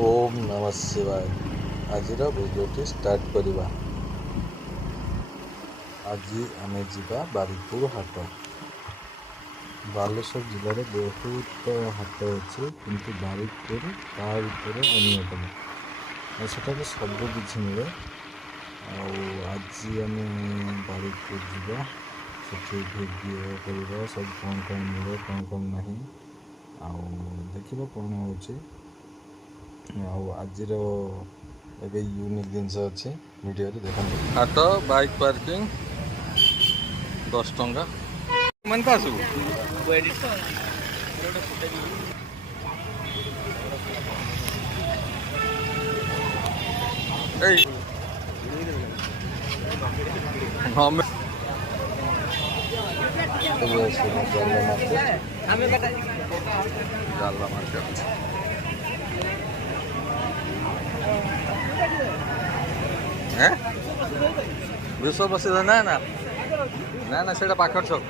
ओम नमः शिवाय। आज भिडियोटी स्टार्ट करवा। आज आम जा बारिकपुर हाट। बालेश्वर जिले में बहुत हाट अच्छे किंतु बारिकपुर ता भर अन्यतम। सेठार सबकि मिले। आज आम बारिकपुर जा भिडियो करवा सब कौन कौन मिले कौन ना देखा कौन हो। आज यूनिक जिनस अच्छे वीडियो देखा। हाट बाइक पार्किंग 10 टंका मन का आसू मार्केट विश्व प्रसिद्ध ना ना ना ना से पाखर छक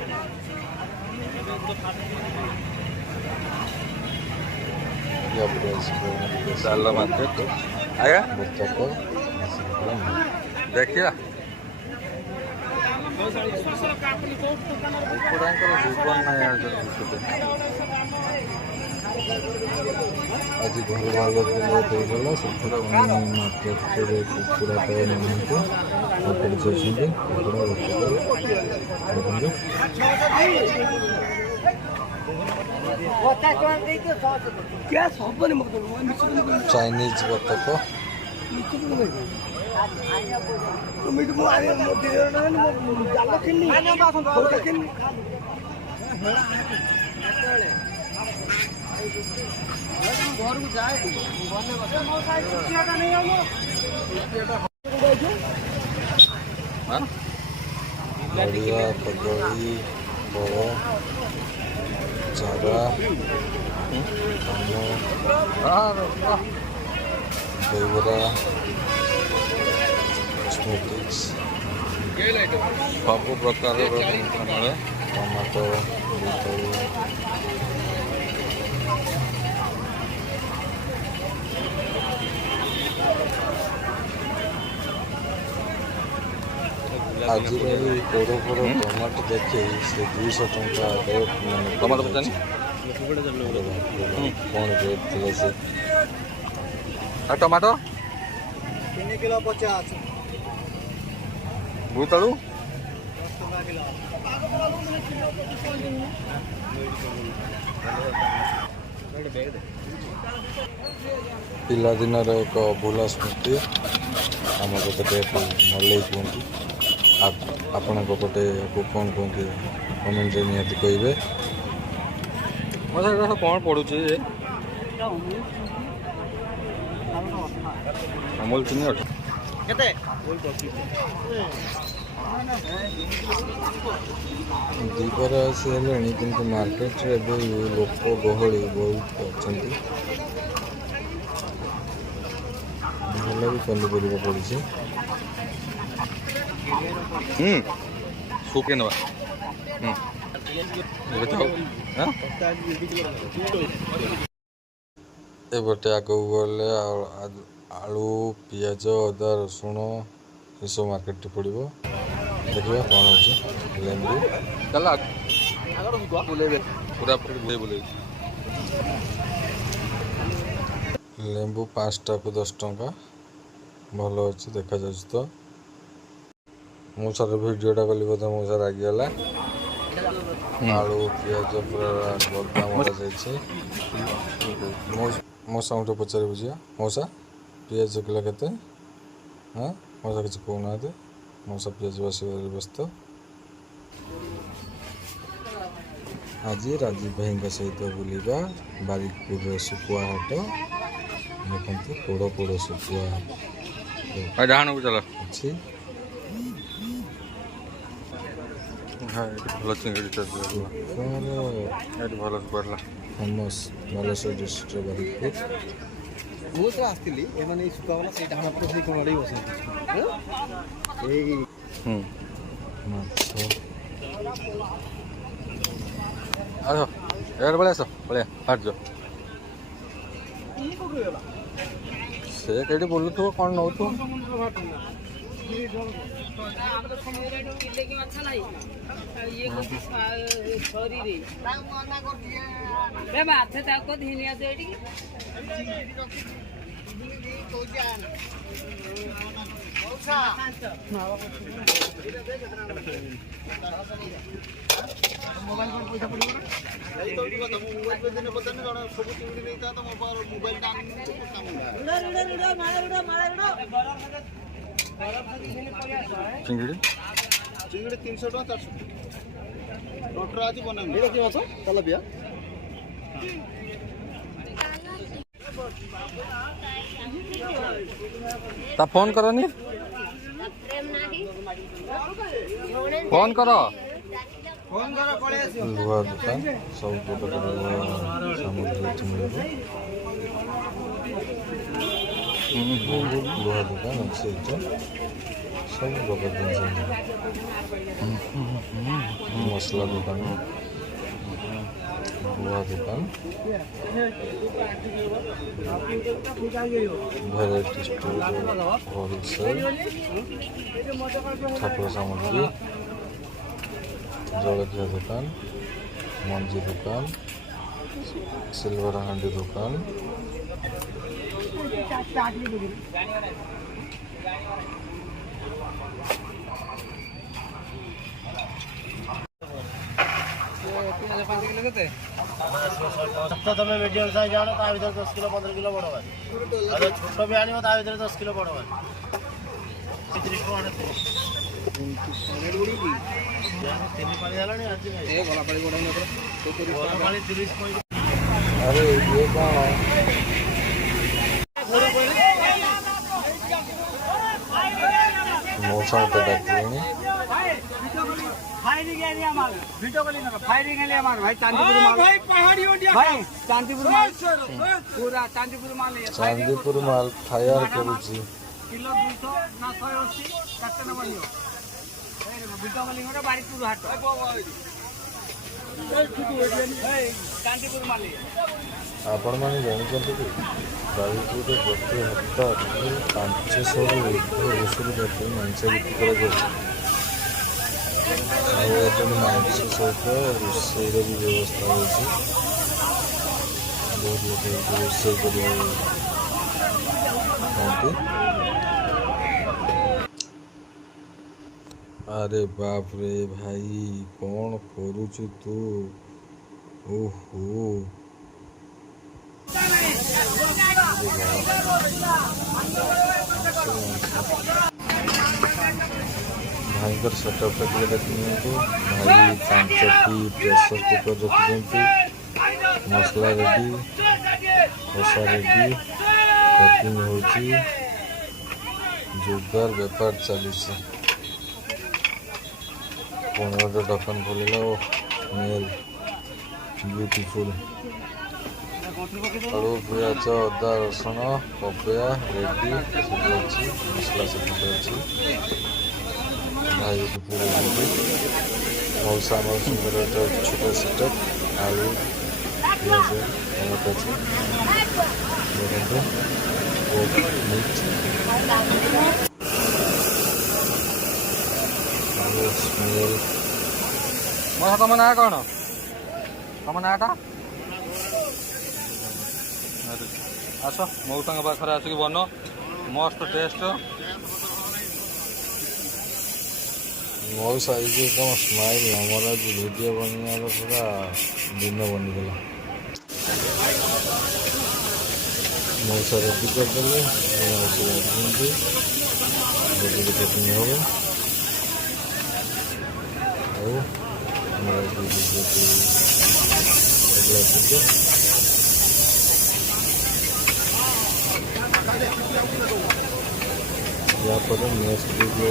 जाल मार्केट आया देखिए जीवन ना आज घर बाहर से मार्केट कुकुड़ा पाए चाइनीज बतख नड़िया कदली फल चारा दहीबरा कॉस्मेटिक्स सब प्रकार मिले। टमाटो आज बड़ बड़ टमाटो देखे से 200 टंका रेट टमाटो पचानी कौन रेट थे से टमाटो 3 किलो 50 भूतलू पिला दिन एक भूला स्मृति आम पटे मल्ल कहती आपण पटे कौन कहते कमेंट निहती कहे। कौन पड़ू अमूल चीनी दीपर आसी कि मार्केट रे लोक गहली बहुत अच्छा भल भी पनीपरिया पड़ी सुखे नवा एबटे आगे गले आलू पियाज अदा रसुण सब मार्केट पड़ो देखिए कौन हो लेंबू पूरा लेंबू 5टा को 10 टंका भल अच्छे देखा जा। तो मौसार भिडटा कली बोधे मौसा रागिगला आलू पियाज पूरा गदा मरा जाइए। मौसा गोटे पचार बुझिया मौसा पियाज किलो के हाँ मौसा किसी कहना मौसा पियाज बस व्यस्त। आज राजीव भाई सहित बुलवा बारिकपुर सुकुआ हाट देखते पोड़ पोड़ सुकुआ अच्छी फेमस बालेश्वर डिस्ट्रिक्ट बारिकपुर मुझे आसती सुखाला से डाण पर कोण बस बड़े आस बड़े हाट जो ସେ କେଠି ବୁଲୁଥିବ କ'ଣ ନଉଥିବ। ଚିଙ୍ଗିଡ଼ି ଚିଙ୍ଗିଡ଼ି 300 ଟଙ୍କା 400 ଟଙ୍କା ଆଜି ବନାଇବି। ଏଇଟା କି ମାଛ? ତେଲାପିଆ। ତା ଫୋନ୍ କରନି, ଫୋନ୍ କର। ଲୁହା ଦୋକାନ ସବୁ ପ୍ରକାର ସାମଗ୍ରୀ ଏଠି ମିଳିବ। ଲୁହା ଦୋକାନ ଅଛି ଏଠି ସବୁ ପ୍ରକାର ଜିନିଷ ମିଳିବ। ମସଲା ଦୋକାନ, ଲୁହା ଦୋକାନ, ଭେରାଇଟି ଷ୍ଟୋର, ହୋଲସେଲ, ଠାକୁର ସାମଗ୍ରୀ, ଜଳଖିଆ ଦୋକାନ, ମଞ୍ଜି ଦୋକାନ, ସିଲଭର ହାଣ୍ଡି ଦୋକାନ, ତମେ ମିଡ଼ିୟମ ସାଇଜ୍ ଆଣ, ତା ଭିତରେ 10 କିଲୋ 15 କିଲୋ ବଡ଼ ମାଛ। ଆଉ ଛୋଟ ବି ଆଣିବ, ତା ଭିତରେ 10 କିଲୋ ବଡ଼ ମାଛ। 30 ଟଙ୍କା ତିନି ପାଳି ହେଲାଣି ଆଜି ଭଲ ପାଳି 30 ପଇଁତିରିଶ। ଆରେ ଇଏ କ'ଣ ମଉସା ମତେ ଡାକିଲେଣି। फायरिंग एरिया माल वीडियो कॉलिंग करो। फायरिंग एरिया माल भाई चांदीपुर माल भाई पहाड़ी इंडिया भाई चांदीपुर माल पूरा चांदीपुर माल है। ଚାନ୍ଦିପୁର ମାଲ ଫାୟାର କରୁଛି। किलो 200 ना 180 कट्टे न बनियो वीडियो कॉलिंग करो बारीपुर हाट चांदीपुर माल है। ଆପଣମାନେ ଜାଣିଛନ୍ତି କି ବାରିପୁରରେ ପ୍ରତି ହପ୍ତାହରେ 500ରୁ ଉର୍ଦ୍ଧ୍ୱ ଘୁଷୁରୀ ଜାତି ମାଂସ ବିକ୍ରି କରାଯାଉଛି। ଆଉ ଏପଟେ ମାଂସ ସହିତ ରୋଷେଇର ବି ବ୍ୟବସ୍ଥା ହେଉଛି। ବହୁତ ଲୋକ ଏଠି ରୋଷେଇ କରି ଖାଆନ୍ତି। ଆରେ ବାପରେ ଭାଇ କ'ଣ କରୁଛୁ ତୁ? ଓହୋ ଭାଇଙ୍କର ସେଟପ୍ଟା ଟିକେ ଦେଖିନିଅନ୍ତୁ। ଭାଇ 5ଟି ପ୍ରେସର କୁକର ରଖିଛନ୍ତି। ମସଲା ରେଡ଼ି, କଷା ରେଡ଼ି, ପ୍ୟାକିଂ ହେଉଛି, ଜୋରଦାର ବେପାର ଚାଲିଛି। 15ଟା ଦୋକାନ ଖୋଲିଲା ଓ ସ୍ମେଲ୍ ବ୍ୟୁଟିଫୁଲ୍। ଆଳୁ, ପିଆଜ, ଅଦା, ରସୁଣ, ପପେୟା ରେଡ଼ି ସେଠି ଅଛି, ମସଲା ସେଠି ଅଛି। ଭାଇ ଏଠି ପୁରଉଛନ୍ତି। ମଉସା ମାଉସୀଙ୍କର ଏଇଟା ଛୋଟ ସେଟଅପ୍। ଆଳୁ, ପିଆଜ, ଟମାଟୋ ଅଛି। ଦେଖନ୍ତୁ ପୋର୍କ ମିଟ୍, ସ୍ମେଲ୍। ମୋ ତମ ନାଁ କ'ଣ? ତମ ନାଁଟା? ଆସ ମଉସାଙ୍କ ପାଖରେ ଆସିକି ବନ, ମସ୍ତ ଟେଷ୍ଟ। ମଉସା ହେଇକି ତମ ସ୍ମାଇଲ୍ ଆମର ଆଜି ଭିଡ଼ିଓ ବନେଇବାର ପୁରା ଦିନ ବନିଗଲା। ମଉସା ରେଡ଼ି କରିଦେଲେ, ମଉସା ରଖିଛନ୍ତି, ରେଡ଼ି ପ୍ୟାକିଂ ହେବ। ଆଉ ଆମର ଏଠି ଭିଡ଼ିଓଟି यापर नेक्स्ट वीडियो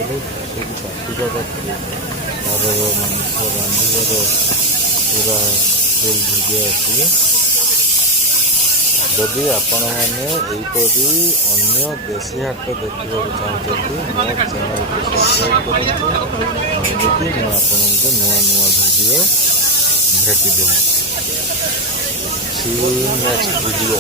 से काटिका पाखे तार मांस रांधार पूरा फुल वीडियो आसवे। जदि आपण मैंने यहीपरी अन्य देशी हाट देखा चाहते मो चैनल को सब्सक्राइब करेंगे। आपको नुआ नुआ वीडियो भेटिदेवी। See you in next video.